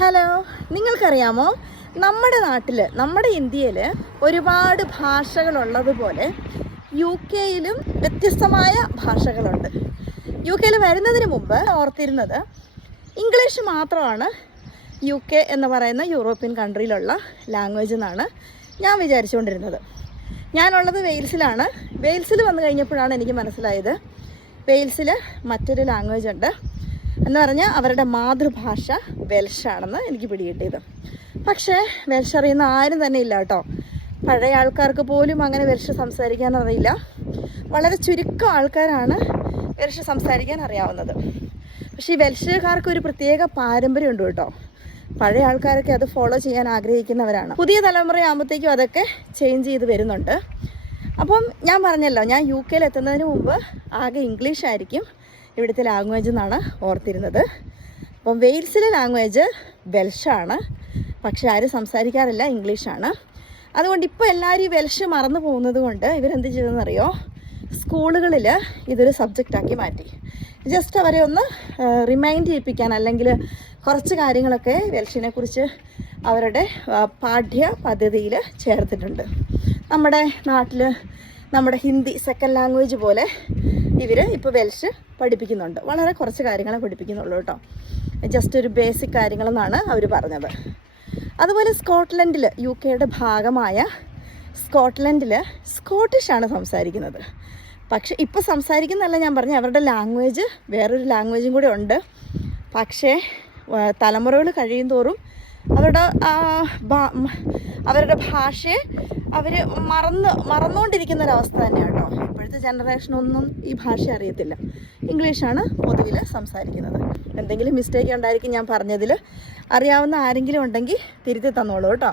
Hello നിങ്ങൾക്കറിയാമോ? നമ്മുടെ നാട്ടിൽ നമ്മുടെ ഇന്ത്യയിൽ ഒരുപാട് ഭാഷകളുള്ളതുപോലെ യു കെയിലും വ്യത്യസ്തമായ ഭാഷകളുണ്ട്. യു കെയിൽ വരുന്നതിന് മുമ്പ് ഓർത്തിരുന്നത് ഇംഗ്ലീഷ് മാത്രമാണ്. യു കെ എന്ന് പറയുന്ന യൂറോപ്യൻ കൺട്രിയിലുള്ള ലാംഗ്വേജ് എന്നാണ് ഞാൻ വിചാരിച്ചുകൊണ്ടിരുന്നത്. ഞാനുള്ളത് വെയിൽസിലാണ്. വെയിൽസിൽ വന്നു കഴിഞ്ഞപ്പോഴാണ് എനിക്ക് മനസ്സിലായത് വെയിൽസിൽ മറ്റൊരു ലാംഗ്വേജ് ഉണ്ട്. എന്ന് പറഞ്ഞാൽ അവരുടെ മാതൃഭാഷ വെൽഷാണെന്ന് എനിക്ക് പിടികിട്ടിയത്. പക്ഷേ വെൽഷ് അറിയുന്ന ആരും തന്നെ ഇല്ല കേട്ടോ. പഴയ ആൾക്കാർക്ക് പോലും അങ്ങനെ വെൽഷ് സംസാരിക്കാൻ അറിയില്ല. വളരെ ചുരുക്കം ആൾക്കാരാണ് വെൽഷ് സംസാരിക്കാൻ അറിയാവുന്നത്. പക്ഷേ ഈ വെൽഷുകാർക്ക് ഒരു പ്രത്യേക പാരമ്പര്യമുണ്ട് കേട്ടോ. പഴയ ആൾക്കാരൊക്കെ അത് ഫോളോ ചെയ്യാൻ ആഗ്രഹിക്കുന്നവരാണ്. പുതിയ തലമുറയാകുമ്പോഴത്തേക്കും അതൊക്കെ ചേഞ്ച് ചെയ്ത് വരുന്നുണ്ട്. അപ്പം ഞാൻ പറഞ്ഞല്ലോ ഞാൻ യു കെയിൽ എത്തുന്നതിന് മുമ്പ് ആകെ ഇംഗ്ലീഷ് ആയിരിക്കും. ഇവിടുത്തെ ലാംഗ്വേജ് എന്നാണ് ഓർത്തിരുന്നത്. അപ്പം വെയിൽസിലെ ലാംഗ്വേജ് വെൽഷാണ്. പക്ഷെ ആരും സംസാരിക്കാറില്ല ഇംഗ്ലീഷാണ്. അതുകൊണ്ട് ഇപ്പോൾ എല്ലാവരും ഈ വെൽഷ് മറന്നു പോകുന്നത് കൊണ്ട് ഇവരെന്ത് ചെയ്തെന്നറിയോ സ്കൂളുകളിൽ ഇതൊരു സബ്ജക്റ്റാക്കി മാറ്റി. ജസ്റ്റ് അവരെ ഒന്ന് റിമൈൻഡ് ചെയ്യിപ്പിക്കാൻ അല്ലെങ്കിൽ കുറച്ച് കാര്യങ്ങളൊക്കെ വെൽഷിനെ കുറിച്ച് അവരുടെ പാഠ്യ പദ്ധതിയിൽ ചേർത്തിട്ടുണ്ട്. നമ്മുടെ നാട്ടിൽ നമ്മുടെ ഹിന്ദി സെക്കൻഡ് ലാംഗ്വേജ് പോലെ ഇവർ ഇപ്പോൾ വെൽഷ് പഠിപ്പിക്കുന്നുണ്ട്. വളരെ കുറച്ച് കാര്യങ്ങളെ പഠിപ്പിക്കുന്നുള്ളൂ കേട്ടോ. ജസ്റ്റ് ഒരു ബേസിക് കാര്യങ്ങളെന്നാണ് അവർ പറഞ്ഞത്. അതുപോലെ സ്കോട്ട്ലൻഡിൽ യു കെയുടെ ഭാഗമായ സ്കോട്ട്ലൻഡിൽ സ്കോട്ടിഷാണ് സംസാരിക്കുന്നത്. പക്ഷെ ഇപ്പോൾ സംസാരിക്കുന്നതല്ല ഞാൻ പറഞ്ഞു അവരുടെ ലാംഗ്വേജ് വേറൊരു ലാംഗ്വേജും കൂടെ ഉണ്ട്. പക്ഷേ തലമുറകൾ കഴിയും തോറും അവരുടെ അവരുടെ ഭാഷയെ അവർ മറന്ന് മറന്നുകൊണ്ടിരിക്കുന്ന ഒരവസ്ഥ തന്നെയാണ് കേട്ടോ. ഇപ്പോഴത്തെ ജനറേഷനൊന്നും ഈ ഭാഷ അറിയത്തില്ല. ഇംഗ്ലീഷാണ് പൊതുവിൽ സംസാരിക്കുന്നത്. എന്തെങ്കിലും മിസ്റ്റേക്ക് ഉണ്ടായിരിക്കും ഞാൻ പറഞ്ഞതിൽ അറിയാവുന്ന ആരെങ്കിലും ഉണ്ടെങ്കിൽ തിരുത്തി തന്നോളൂ കേട്ടോ.